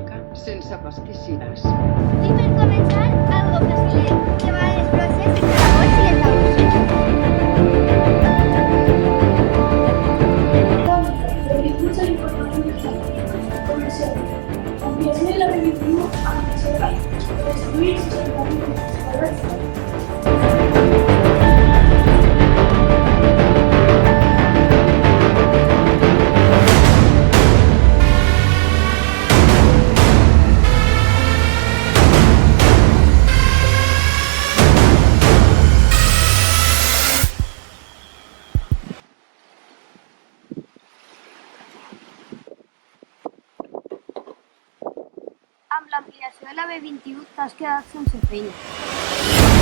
música sense pesticides. I per començar, algo brasiler, que va a les brosses, els dragons i les Benvinguts a l'informatiu de la Comencem. Ampliació de la B21 a la Comissió de l'Aigua. Destruir els ajuntaments de Amb l'ampliació de la B21 t'has quedat sense feina.